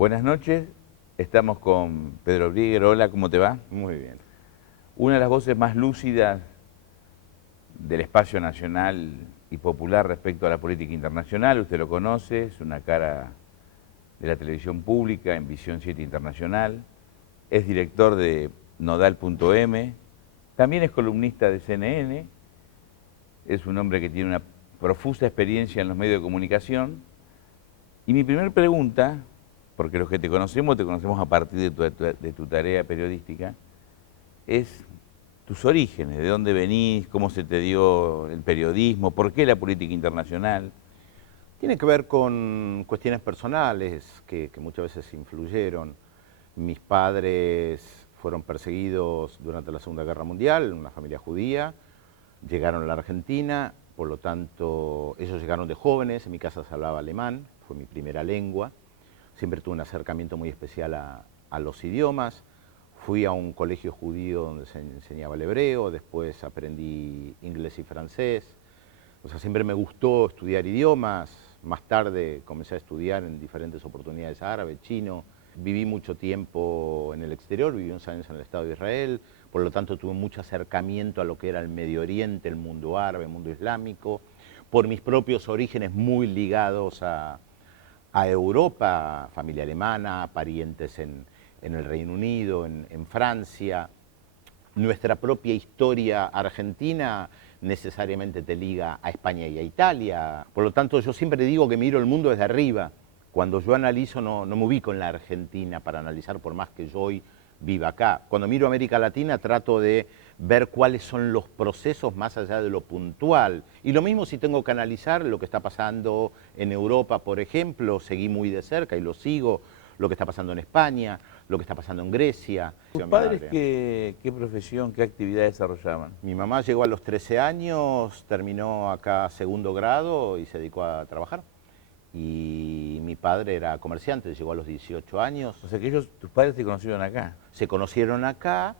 Buenas noches, estamos con Pedro Briguer. Hola, ¿cómo te va? Muy bien. Una de las voces más lúcidas del espacio nacional y popular respecto a la política internacional, usted lo conoce, es una cara de la televisión pública en Visión 7 Internacional, es director de Nodal.m, también es columnista de CNN, es un hombre que tiene una profusa experiencia en los medios de comunicación. Y mi primera pregunta, porque los que te conocemos a partir de tu tarea periodística, es tus orígenes, de dónde venís, cómo se te dio el periodismo, por qué la política internacional. Tiene que ver con cuestiones personales que muchas veces influyeron. Mis padres fueron perseguidos durante la Segunda Guerra Mundial, una familia judía, llegaron a la Argentina, por lo tanto ellos llegaron de jóvenes, en mi casa se hablaba alemán, fue mi primera lengua, siempre tuve un acercamiento muy especial a los idiomas. Fui a un colegio judío donde se enseñaba el hebreo, después aprendí inglés y francés. O sea, siempre me gustó estudiar idiomas. Más tarde comencé a estudiar en diferentes oportunidades árabe, chino. Viví mucho tiempo en el exterior, viví 11 años en el Estado de Israel, por lo tanto tuve mucho acercamiento a lo que era el Medio Oriente, el mundo árabe, el mundo islámico, por mis propios orígenes muy ligados a Europa, familia alemana, parientes en el Reino Unido, en Francia. Nuestra propia historia argentina necesariamente te liga a España y a Italia. Por lo tanto, yo siempre digo que miro el mundo desde arriba. Cuando yo analizo no me ubico en la Argentina para analizar, por más que yo hoy viva acá. Cuando miro América Latina trato de ver cuáles son los procesos más allá de lo puntual. Y lo mismo si tengo que analizar lo que está pasando en Europa, por ejemplo, seguí muy de cerca y lo sigo, lo que está pasando en España, lo que está pasando en Grecia. ¿Tus padres qué profesión, qué actividad desarrollaban? Mi mamá llegó a los 13 años, terminó acá segundo grado y se dedicó a trabajar. Y mi padre era comerciante, llegó a los 18 años. O sea que tus padres se conocieron acá. Se conocieron acá.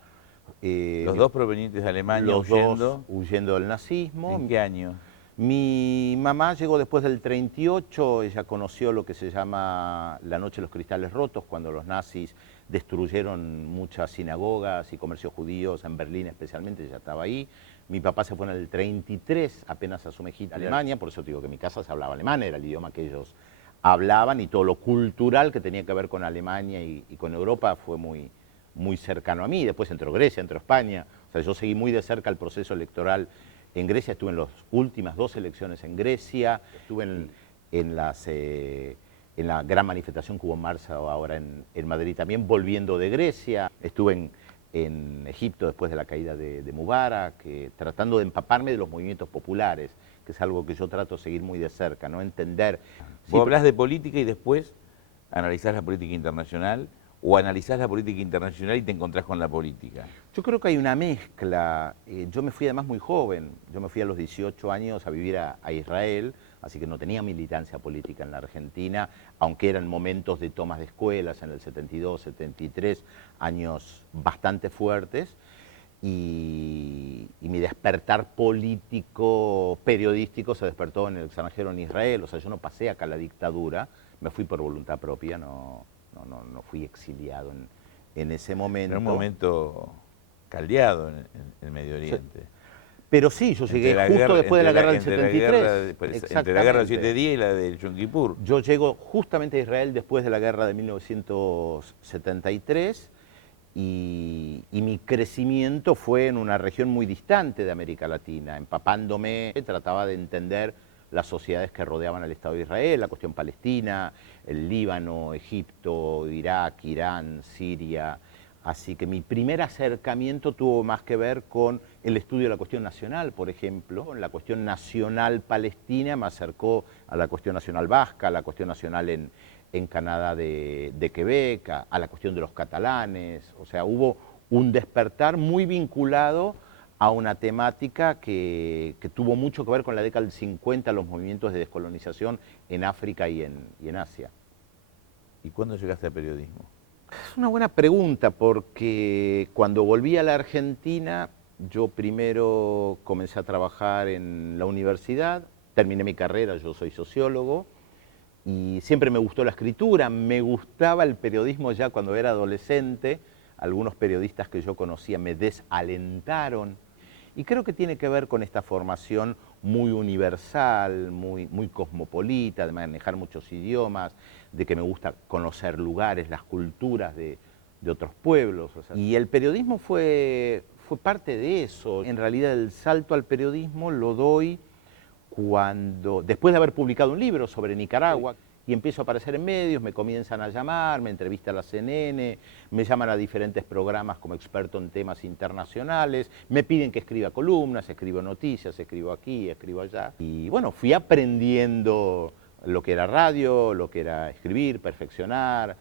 Los dos provenientes de Alemania, los dos huyendo del nazismo. ¿En qué año? Mi mamá llegó después del 38, ella conoció lo que se llama la Noche de los Cristales Rotos, cuando los nazis destruyeron muchas sinagogas y comercios judíos en Berlín especialmente, ella estaba ahí. Mi papá se fue en el 33, apenas asume Hitler, Alemania, por eso te digo que en mi casa se hablaba alemán, era el idioma que ellos hablaban y todo lo cultural que tenía que ver con Alemania y con Europa fue muy cercano a mí. Después entró Grecia, entró España, o sea, yo seguí muy de cerca el proceso electoral en Grecia, estuve en las últimas 2 elecciones en Grecia, estuve en la gran manifestación que hubo en marzo ahora en Madrid también, volviendo de Grecia, estuve en Egipto después de la caída de Mubarak, tratando de empaparme de los movimientos populares, que es algo que yo trato de seguir muy de cerca, ¿no? Entender. Vos hablás de política y después analizás la política internacional, o analizás la política internacional y te encontrás con la política. Yo creo que hay una mezcla. Yo me fui además muy joven, yo me fui a los 18 años a vivir a Israel, así que no tenía militancia política en la Argentina, aunque eran momentos de tomas de escuelas en el 72, 73, años bastante fuertes. Y mi despertar político, periodístico, se despertó en el extranjero, en Israel. O sea, yo no pasé acá la dictadura, me fui por voluntad propia, no fui exiliado en ese momento. En un momento caldeado en el Medio Oriente. Sí. Pero sí, yo llegué justo después de la guerra del 73. Entre la guerra de 7 días y la del Yom Kippur. Yo llego justamente a Israel después de la guerra de 1973 y mi crecimiento fue en una región muy distante de América Latina, empapándome, trataba de entender las sociedades que rodeaban al Estado de Israel, la cuestión palestina, el Líbano, Egipto, Irak, Irán, Siria. Así que mi primer acercamiento tuvo más que ver con el estudio de la cuestión nacional, por ejemplo. La cuestión nacional palestina me acercó a la cuestión nacional vasca, a la cuestión nacional en Canadá de Quebec, a la cuestión de los catalanes. O sea, hubo un despertar muy vinculado a una temática que tuvo mucho que ver con la década del 50, los movimientos de descolonización en África y en Asia. ¿Y cuándo llegaste al periodismo? Es una buena pregunta, porque cuando volví a la Argentina, yo primero comencé a trabajar en la universidad, terminé mi carrera, yo soy sociólogo, y siempre me gustó la escritura, me gustaba el periodismo ya cuando era adolescente, algunos periodistas que yo conocía me desalentaron, y creo que tiene que ver con esta formación muy universal, muy cosmopolita, de manejar muchos idiomas, de que me gusta conocer lugares, las culturas de otros pueblos. O sea, y el periodismo fue parte de eso. En realidad el salto al periodismo lo doy después de haber publicado un libro sobre Nicaragua, y empiezo a aparecer en medios, me comienzan a llamar, me entrevista la CNN, me llaman a diferentes programas como experto en temas internacionales, me piden que escriba columnas, escribo noticias, escribo aquí, escribo allá. Y bueno, fui aprendiendo lo que era radio, lo que era escribir, perfeccionar,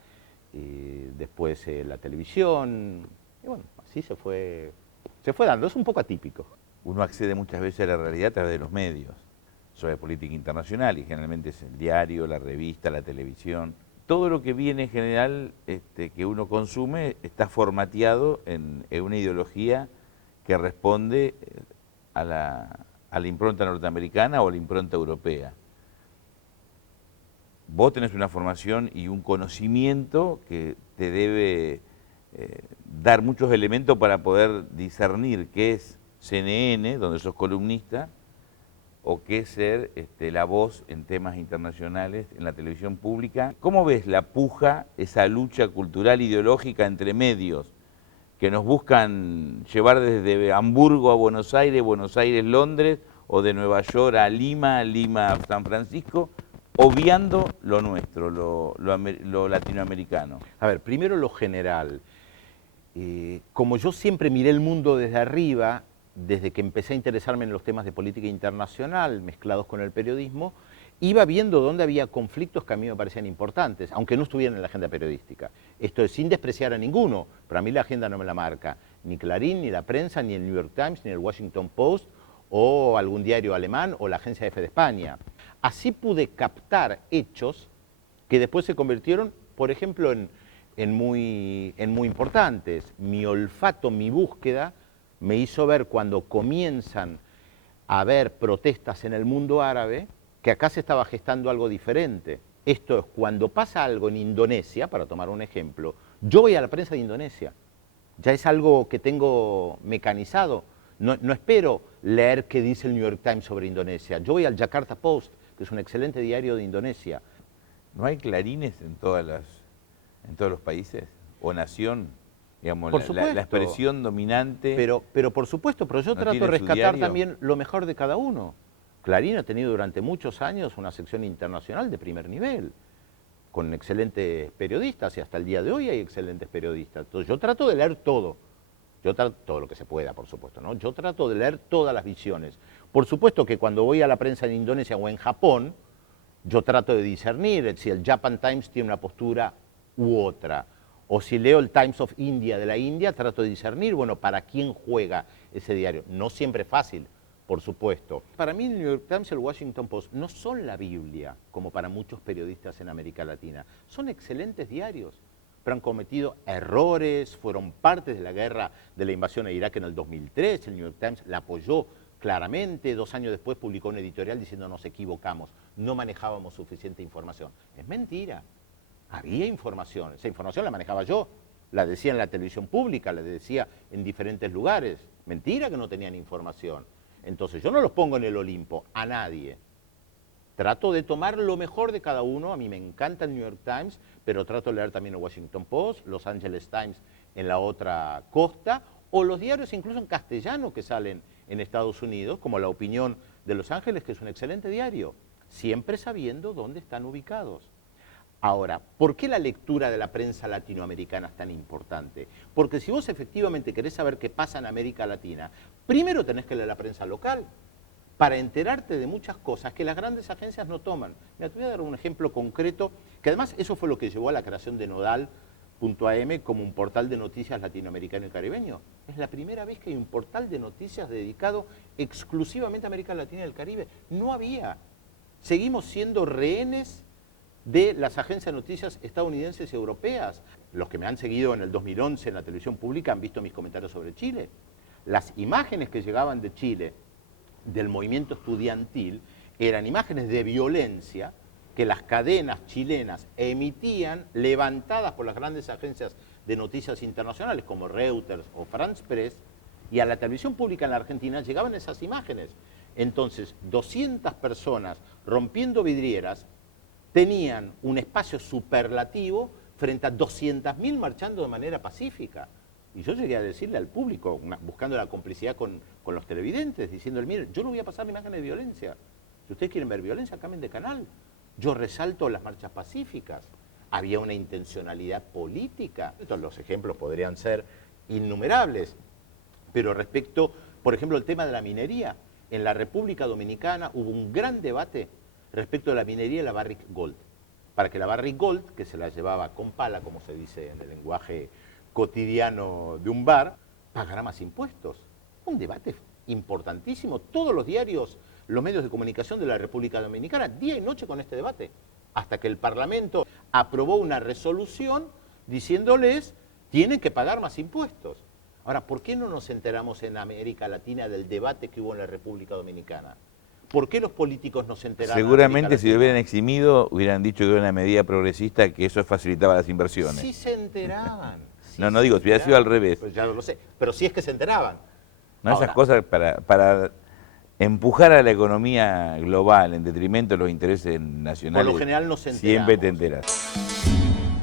y después la televisión, y bueno, así se fue dando. Es un poco atípico. Uno accede muchas veces a la realidad a través de los medios sobre política internacional, y generalmente es el diario, la revista, la televisión. Todo lo que viene en general que uno consume está formateado en una ideología que responde a la impronta norteamericana o a la impronta europea. Vos tenés una formación y un conocimiento que te debe dar muchos elementos para poder discernir qué es CNN, donde sos columnista, o qué es ser la voz en temas internacionales en la televisión pública. ¿Cómo ves la puja, esa lucha cultural ideológica entre medios que nos buscan llevar desde Hamburgo a Buenos Aires, Londres, o de Nueva York a Lima, Lima a San Francisco, obviando lo nuestro, lo latinoamericano? A ver, primero lo general. Como yo siempre miré el mundo desde arriba, desde que empecé a interesarme en los temas de política internacional mezclados con el periodismo, iba viendo dónde había conflictos que a mí me parecían importantes, aunque no estuvieran en la agenda periodística. Esto es sin despreciar a ninguno, pero a mí la agenda no me la marca ni Clarín, ni la prensa, ni el New York Times, ni el Washington Post, o algún diario alemán, o la agencia EFE de España. Así pude captar hechos que después se convirtieron, por ejemplo, en muy importantes. Mi olfato, mi búsqueda, me hizo ver cuando comienzan a haber protestas en el mundo árabe, que acá se estaba gestando algo diferente. Esto es, cuando pasa algo en Indonesia, para tomar un ejemplo, yo voy a la prensa de Indonesia. Ya es algo que tengo mecanizado. No espero leer qué dice el New York Times sobre Indonesia. Yo voy al Jakarta Post, que es un excelente diario de Indonesia. ¿No hay clarines en todos los países? ¿O nación? Digamos, Por supuesto, la expresión dominante. Pero por supuesto, pero yo trato de rescatar también lo mejor de cada uno. Clarín ha tenido durante muchos años una sección internacional de primer nivel, con excelentes periodistas, y hasta el día de hoy hay excelentes periodistas. Entonces yo trato de leer todo. Yo trato todo lo que se pueda, por supuesto, ¿no? Yo trato de leer todas las visiones. Por supuesto que cuando voy a la prensa en Indonesia o en Japón, yo trato de discernir si el Japan Times tiene una postura u otra. O si leo el Times of India de la India, trato de discernir, bueno, para quién juega ese diario. No siempre es fácil, por supuesto. Para mí el New York Times y el Washington Post no son la Biblia, como para muchos periodistas en América Latina. Son excelentes diarios, pero han cometido errores, fueron parte de la guerra de la invasión a Irak en el 2003, el New York Times la apoyó claramente, 2 años después publicó un editorial diciendo nos equivocamos, no manejábamos suficiente información. Es mentira. Había información, esa información la manejaba yo, la decía en la televisión pública, la decía en diferentes lugares. Mentira que no tenían información. Entonces yo no los pongo en el Olimpo, a nadie. Trato de tomar lo mejor de cada uno, a mí me encanta el New York Times, pero trato de leer también el Washington Post, Los Angeles Times en la otra costa, o los diarios incluso en castellano que salen en Estados Unidos, como La Opinión de Los Ángeles, que es un excelente diario, siempre sabiendo dónde están ubicados. Ahora, ¿por qué la lectura de la prensa latinoamericana es tan importante? Porque si vos efectivamente querés saber qué pasa en América Latina, primero tenés que leer la prensa local para enterarte de muchas cosas que las grandes agencias no toman. Mira, te voy a dar un ejemplo concreto, que además eso fue lo que llevó a la creación de Nodal.am como un portal de noticias latinoamericano y caribeño. Es la primera vez que hay un portal de noticias dedicado exclusivamente a América Latina y el Caribe. No había. Seguimos siendo rehenes de las agencias de noticias estadounidenses y europeas. Los que me han seguido en el 2011 en la televisión pública han visto mis comentarios sobre Chile. Las imágenes que llegaban de Chile, del movimiento estudiantil, eran imágenes de violencia que las cadenas chilenas emitían, levantadas por las grandes agencias de noticias internacionales como Reuters o France Press, y a la televisión pública en la Argentina llegaban esas imágenes. Entonces, 200 personas rompiendo vidrieras tenían un espacio superlativo frente a 200.000 marchando de manera pacífica. Y yo llegué a decirle al público, buscando la complicidad con los televidentes, diciéndole, miren, yo no voy a pasar imágenes de violencia. Si ustedes quieren ver violencia, cambien de canal. Yo resalto las marchas pacíficas. Había una intencionalidad política. Los ejemplos podrían ser innumerables. Pero respecto, por ejemplo, al tema de la minería, en la República Dominicana hubo un gran debate respecto de la minería y la Barrick Gold. Para que la Barrick Gold, que se la llevaba con pala, como se dice en el lenguaje cotidiano de un bar, pagara más impuestos. Un debate importantísimo. Todos los diarios, los medios de comunicación de la República Dominicana, día y noche con este debate, hasta que el Parlamento aprobó una resolución diciéndoles tienen que pagar más impuestos. Ahora, ¿por qué no nos enteramos en América Latina del debate que hubo en la República Dominicana? ¿Por qué los políticos no se enteraron? Seguramente si lo hubieran eximido, hubieran dicho que era una medida progresista, que eso facilitaba las inversiones. Sí se enteraban. Sí no digo, si hubiera sido al revés. Pues ya lo sé, pero sí es que se enteraban. No, ahora, esas cosas para empujar a la economía global en detrimento de los intereses nacionales, por lo general no se enteramos. Siempre te enteras.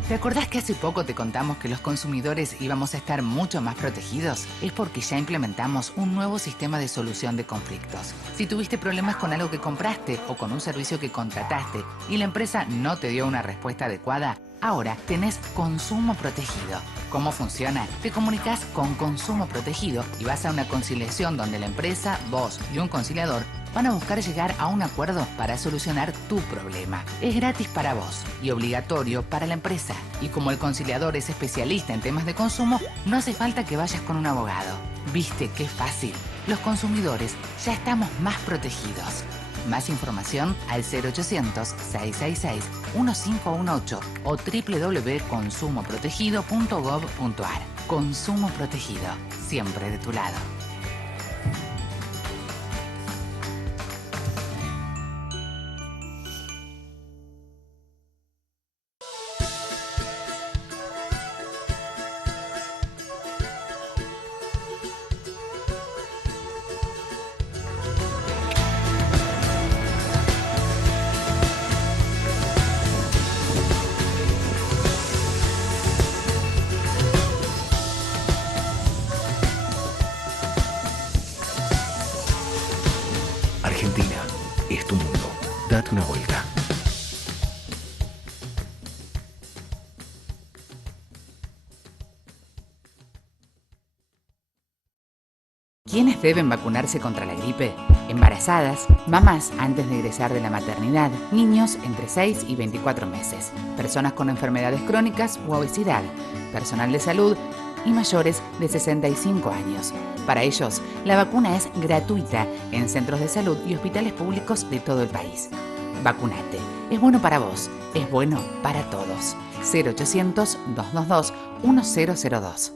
¿Te acordás que hace poco te contamos que los consumidores íbamos a estar mucho más protegidos? Es porque ya implementamos un nuevo sistema de solución de conflictos. Si tuviste problemas con algo que compraste o con un servicio que contrataste y la empresa no te dio una respuesta adecuada, ahora tenés Consumo Protegido. ¿Cómo funciona? Te comunicas con Consumo Protegido y vas a una conciliación donde la empresa, vos y un conciliador van a buscar llegar a un acuerdo para solucionar tu problema. Es gratis para vos y obligatorio para la empresa. Y como el conciliador es especialista en temas de consumo, no hace falta que vayas con un abogado. ¿Viste qué fácil? Los consumidores ya estamos más protegidos. Más información al 0800-666-1518 o www.consumoprotegido.gov.ar. Consumo Protegido, siempre de tu lado. Argentina es tu mundo. Date una vuelta. ¿Quiénes deben vacunarse contra la gripe? Embarazadas, mamás antes de egresar de la maternidad, niños entre 6 y 24 meses, personas con enfermedades crónicas u obesidad, personal de salud y mayores de 65 años. Para ellos, la vacuna es gratuita en centros de salud y hospitales públicos de todo el país. Vacunate. Es bueno para vos. Es bueno para todos. 0800-222-1002.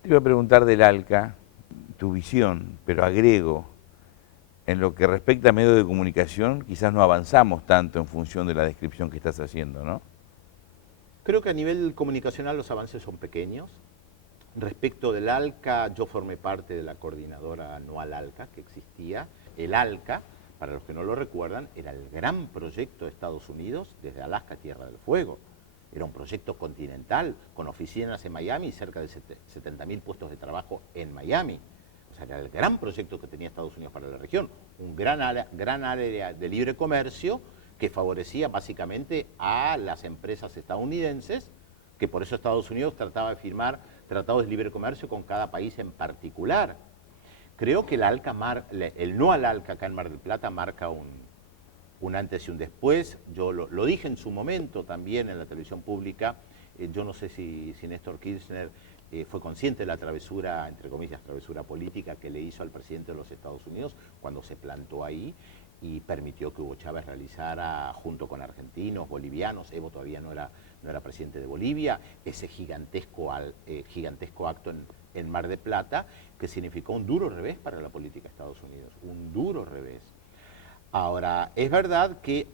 Te iba a preguntar del ALCA, tu visión, pero agrego, en lo que respecta a medios de comunicación, quizás no avanzamos tanto en función de la descripción que estás haciendo, ¿no? Creo que a nivel comunicacional los avances son pequeños. Respecto del ALCA, yo formé parte de la coordinadora anual ALCA que existía. El ALCA, para los que no lo recuerdan, era el gran proyecto de Estados Unidos desde Alaska a Tierra del Fuego. Era un proyecto continental con oficinas en Miami y cerca de 70.000 puestos de trabajo en Miami. O sea, era el gran proyecto que tenía Estados Unidos para la región. Un gran área de libre comercio que favorecía básicamente a las empresas estadounidenses, que por eso Estados Unidos trataba de firmar tratados de libre comercio con cada país en particular. Creo que el no al ALCA acá en Mar del Plata marca un antes y un después. Yo lo dije en su momento también en la televisión pública. Yo no sé si Néstor Kirchner fue consciente de la travesura, entre comillas, travesura política que le hizo al presidente de los Estados Unidos cuando se plantó ahí. y permitió que Hugo Chávez realizara, junto con argentinos, bolivianos, Evo todavía no era presidente de Bolivia, ese gigantesco acto en Mar del Plata, que significó un duro revés para la política de Estados Unidos, un duro revés. Ahora, es verdad que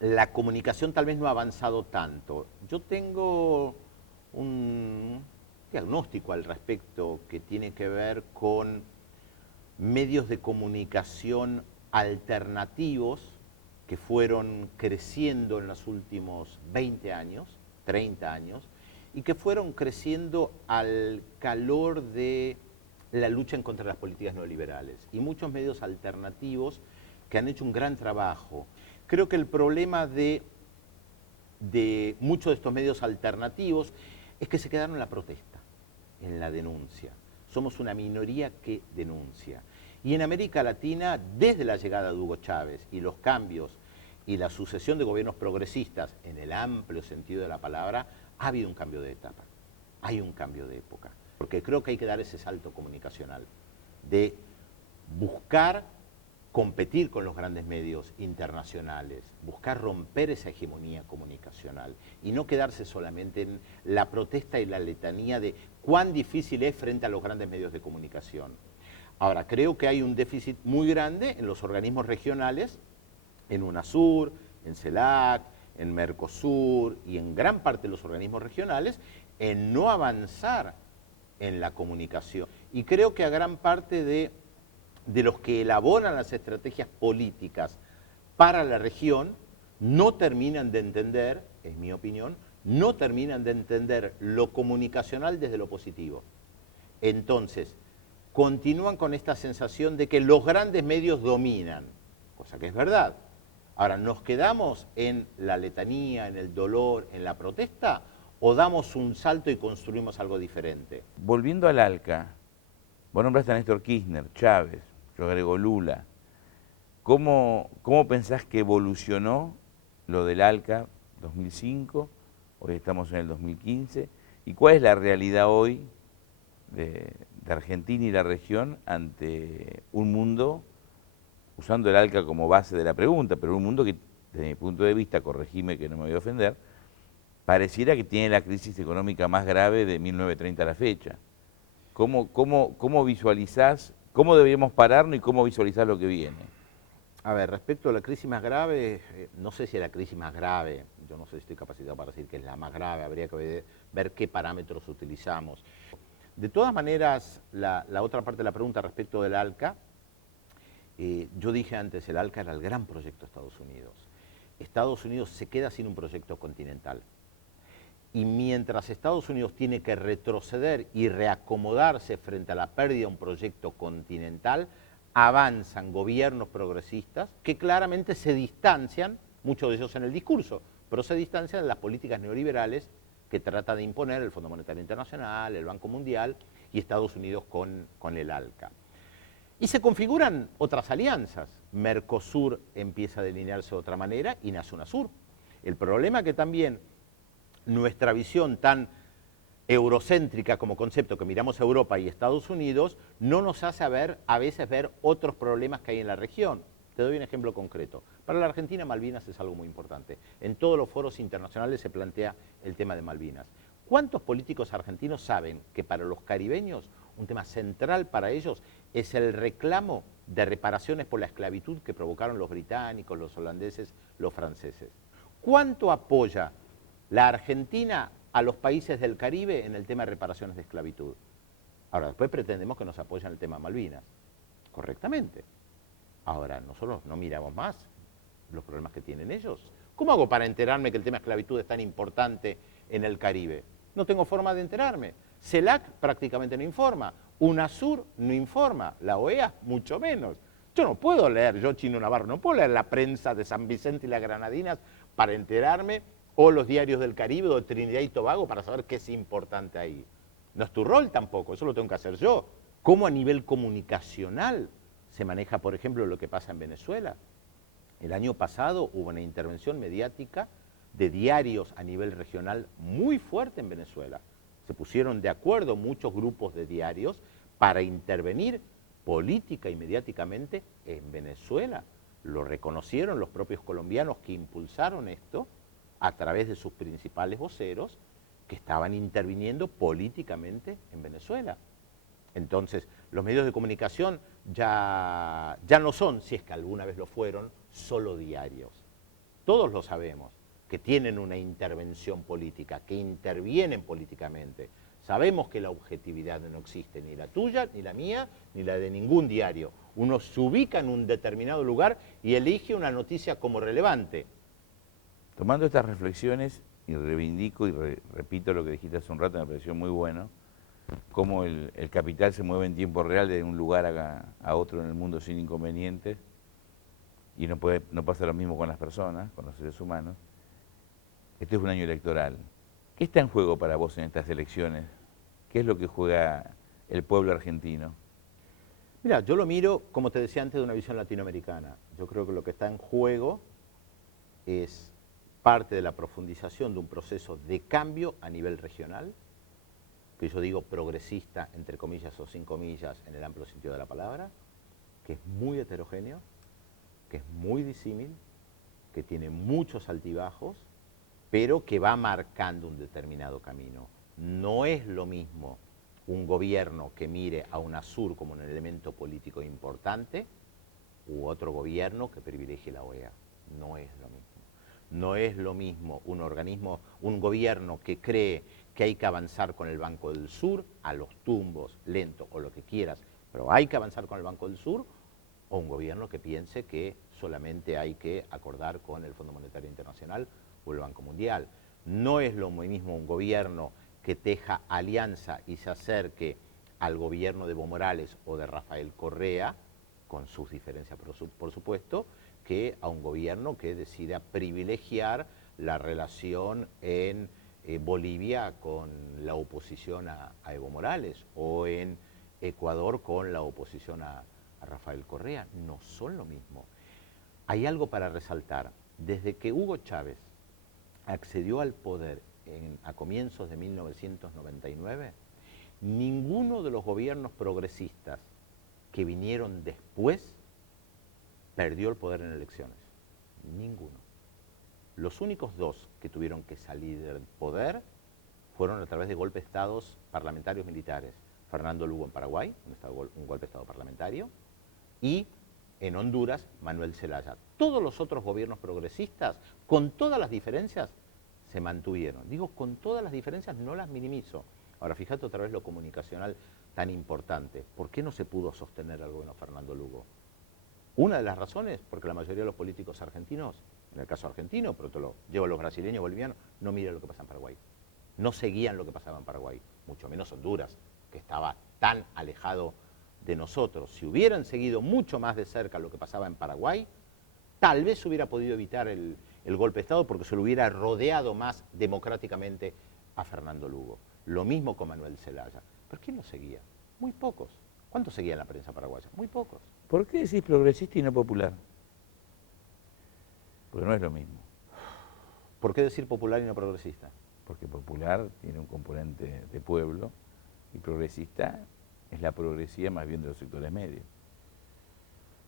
la comunicación tal vez no ha avanzado tanto. Yo tengo un diagnóstico al respecto que tiene que ver con medios de comunicación alternativos que fueron creciendo en los últimos 20 años, 30 años, y que fueron creciendo al calor de la lucha en contra de las políticas neoliberales. Y muchos medios alternativos que han hecho un gran trabajo. Creo que el problema de muchos de estos medios alternativos es que se quedaron en la protesta, en la denuncia. Somos una minoría que denuncia. Y en América Latina, desde la llegada de Hugo Chávez y los cambios y la sucesión de gobiernos progresistas, en el amplio sentido de la palabra, ha habido un cambio de etapa, hay un cambio de época. Porque creo que hay que dar ese salto comunicacional, de buscar competir con los grandes medios internacionales, buscar romper esa hegemonía comunicacional y no quedarse solamente en la protesta y la letanía de cuán difícil es frente a los grandes medios de comunicación. Ahora, creo que hay un déficit muy grande en los organismos regionales, en UNASUR, en CELAC, en Mercosur y en gran parte de los organismos regionales, en no avanzar en la comunicación. Y creo que a gran parte de los que elaboran las estrategias políticas para la región no terminan de entender, es mi opinión, no terminan de entender lo comunicacional desde lo positivo. Entonces, continúan con esta sensación de que los grandes medios dominan, cosa que es verdad. Ahora, ¿nos quedamos en la letanía, en el dolor, en la protesta, o damos un salto y construimos algo diferente? Volviendo al ALCA, vos nombraste a Néstor Kirchner, Chávez, yo agrego Lula. ¿Cómo pensás que evolucionó lo del ALCA 2005? Hoy estamos en el 2015. ¿Y cuál es la realidad hoy de Argentina y la región ante un mundo, usando el ALCA como base de la pregunta, pero un mundo que, desde mi punto de vista, corregime que no me voy a ofender, pareciera que tiene la crisis económica más grave de 1930 a la fecha? ¿Cómo visualizás, cómo deberíamos pararnos y cómo visualizar lo que viene? A ver, respecto a la crisis más grave, no sé si es la crisis más grave, yo no sé si estoy capacitado para decir que es la más grave, habría que ver qué parámetros utilizamos. De todas maneras, la otra parte de la pregunta respecto del ALCA, yo dije antes, el ALCA era el gran proyecto de Estados Unidos. Estados Unidos se queda sin un proyecto continental. Y mientras Estados Unidos tiene que retroceder y reacomodarse frente a la pérdida de un proyecto continental, avanzan gobiernos progresistas que claramente se distancian, muchos de ellos en el discurso, pero se distancian de las políticas neoliberales que trata de imponer el Fondo Monetario Internacional, el Banco Mundial y Estados Unidos con el ALCA. Y se configuran otras alianzas. Mercosur empieza a delinearse de otra manera y nace UNASUR. El problema que también nuestra visión tan eurocéntrica como concepto que miramos a Europa y Estados Unidos no nos hace a veces ver otros problemas que hay en la región. Te doy un ejemplo concreto. Para la Argentina, Malvinas es algo muy importante. En todos los foros internacionales se plantea el tema de Malvinas. ¿Cuántos políticos argentinos saben que para los caribeños un tema central para ellos es el reclamo de reparaciones por la esclavitud que provocaron los británicos, los holandeses, los franceses? ¿Cuánto apoya la Argentina a los países del Caribe en el tema de reparaciones de esclavitud? Ahora, después pretendemos que nos apoyen el tema Malvinas, correctamente. Ahora, nosotros no miramos más los problemas que tienen ellos. ¿Cómo hago para enterarme que el tema de esclavitud es tan importante en el Caribe? No tengo forma de enterarme. CELAC prácticamente no informa, UNASUR no informa, la OEA mucho menos. Yo no puedo leer, yo Chino Navarro, no puedo leer la prensa de San Vicente y las Granadinas para enterarme, o los diarios del Caribe o de Trinidad y Tobago para saber qué es importante ahí. No es tu rol tampoco, eso lo tengo que hacer yo. ¿Cómo a nivel comunicacional se maneja, por ejemplo, lo que pasa en Venezuela? El año pasado hubo una intervención mediática de diarios a nivel regional muy fuerte en Venezuela. Se pusieron de acuerdo muchos grupos de diarios para intervenir política y mediáticamente en Venezuela. Lo reconocieron los propios colombianos que impulsaron esto a través de sus principales voceros que estaban interviniendo políticamente en Venezuela. Entonces, los medios de comunicación ya no son, si es que alguna vez lo fueron, solo diarios. Todos lo sabemos, que tienen una intervención política, que intervienen políticamente. Sabemos que la objetividad no existe, ni la tuya, ni la mía, ni la de ningún diario. Uno se ubica en un determinado lugar y elige una noticia como relevante. Tomando estas reflexiones, y reivindico y repito lo que dijiste hace un rato, me pareció muy bueno, cómo el capital se mueve en tiempo real de un lugar a otro en el mundo sin inconvenientes, y no pasa lo mismo con las personas, con los seres humanos. Este es un año electoral. ¿Qué está en juego para vos en estas elecciones? ¿Qué es lo que juega el pueblo argentino? Mira, yo lo miro, como te decía antes, de una visión latinoamericana. Yo creo que lo que está en juego es parte de la profundización de un proceso de cambio a nivel regional, que yo digo progresista, entre comillas o sin comillas, en el amplio sentido de la palabra, que es muy heterogéneo, que es muy disímil, que tiene muchos altibajos, pero que va marcando un determinado camino. No es lo mismo un gobierno que mire a UNASUR como un elemento político importante u otro gobierno que privilegie la OEA. No es lo mismo. No es lo mismo un gobierno que cree que hay que avanzar con el Banco del Sur a los tumbos, lento o lo que quieras, pero hay que avanzar con el Banco del Sur, o un gobierno que piense que solamente hay que acordar con el Fondo Monetario Internacional o el Banco Mundial. No es lo mismo un gobierno que teja alianza y se acerque al gobierno de Evo Morales o de Rafael Correa, con sus diferencias por supuesto, que a un gobierno que decida privilegiar la relación en Bolivia con la oposición a Evo Morales o en Ecuador con la oposición a Rafael Correa. No son lo mismo. Hay algo para resaltar. Desde que Hugo Chávez accedió al poder a comienzos de 1999, ninguno de los gobiernos progresistas que vinieron después perdió el poder en elecciones. Ninguno. Los únicos dos que tuvieron que salir del poder fueron a través de golpes de estados parlamentarios militares. Fernando Lugo en Paraguay, donde estaba un golpe de estado parlamentario, y en Honduras, Manuel Zelaya. Todos los otros gobiernos progresistas, con todas las diferencias, se mantuvieron. Digo, con todas las diferencias, no las minimizo. Ahora, fíjate otra vez lo comunicacional tan importante. ¿Por qué no se pudo sostener al gobierno de Fernando Lugo? Una de las razones, porque la mayoría de los políticos argentinos, en el caso argentino, pero te lo llevo a los brasileños, bolivianos, no miran lo que pasa en Paraguay. No seguían lo que pasaba en Paraguay, mucho menos Honduras, que estaba tan alejado de nosotros. Si hubieran seguido mucho más de cerca lo que pasaba en Paraguay, tal vez hubiera podido evitar el golpe de Estado porque se lo hubiera rodeado más democráticamente a Fernando Lugo. Lo mismo con Manuel Zelaya. ¿Pero quién lo seguía? Muy pocos. ¿Cuántos seguían la prensa paraguaya? Muy pocos. ¿Por qué decís progresista y no popular? Porque no es lo mismo. ¿Por qué decir popular y no progresista? Porque popular tiene un componente de pueblo y progresista es la progresía más bien de los sectores medios.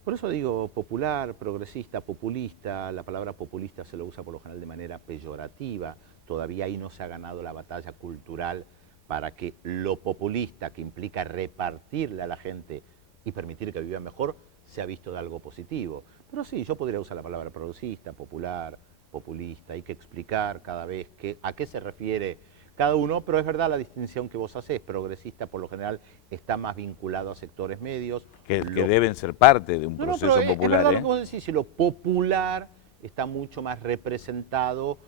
Por eso digo popular, progresista, populista. La palabra populista se lo usa por lo general de manera peyorativa. Todavía ahí no se ha ganado la batalla cultural para que lo populista, que implica repartirle a la gente y permitir que viva mejor, sea visto de algo positivo. Pero sí, yo podría usar la palabra progresista, popular, populista. Hay que explicar cada vez a qué se refiere cada uno, pero es verdad la distinción que vos hacés. Progresista, por lo general, está más vinculado a sectores medios. Que deben ser parte de un proceso popular. Es verdad lo que vos decís, si lo popular está mucho más representado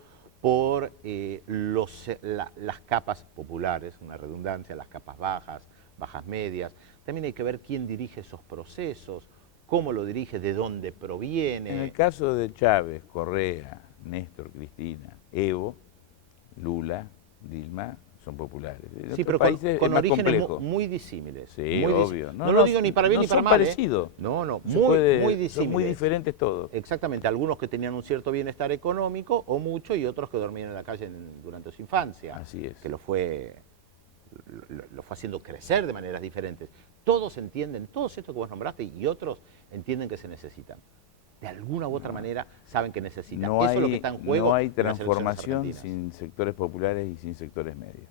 por las capas populares, una redundancia, las capas bajas, bajas medias. También hay que ver quién dirige esos procesos, cómo lo dirige, de dónde proviene. En el caso de Chávez, Correa, Néstor, Cristina, Evo, Lula, Dilma, son populares. En sí, pero con orígenes muy disímiles. Sí, muy obvio. No lo digo ni para bien ni para mal. Parecidos. No, muy disímiles. Son muy diferentes todos. Exactamente, algunos que tenían un cierto bienestar económico o mucho y otros que dormían en la calle durante su infancia. Así es. Que lo fue haciendo crecer de maneras diferentes. Todos entienden, todos estos que vos nombraste y otros entienden que se necesitan. de alguna u otra manera saben que necesitan. No Eso hay, es lo que está en juego. no hay en las elecciones transformación argentinas. sin sectores populares y sin sectores medios.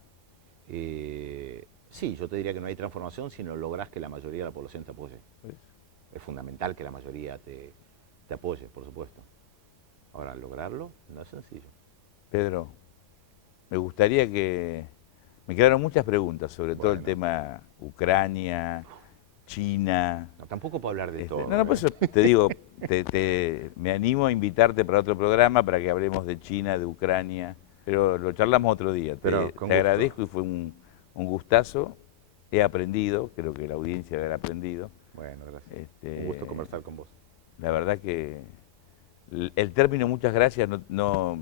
Sí, yo te diría que no hay transformación si no lográs que la mayoría de la población te apoye. Es fundamental que la mayoría te apoye, por supuesto. Ahora, lograrlo no es sencillo. Pedro, me gustaría que... Me quedaron muchas preguntas, sobre todo el Bueno. tema Ucrania, China. No, tampoco puedo hablar de todo. No, por eso te digo, me animo a invitarte para otro programa para que hablemos de China, de Ucrania, pero lo charlamos otro día. Pero Te con gusto. agradezco y fue un gustazo. He aprendido, creo que la audiencia debe haber aprendido. Bueno, gracias. Un gusto conversar con vos. La verdad que el término muchas gracias no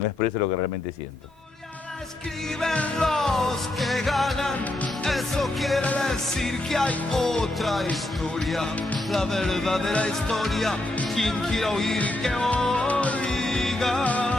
expresa lo que realmente siento. La escriben los que ganan, eso quiere decir que hay otra historia, la verdadera historia. Quien quiera oír que oiga.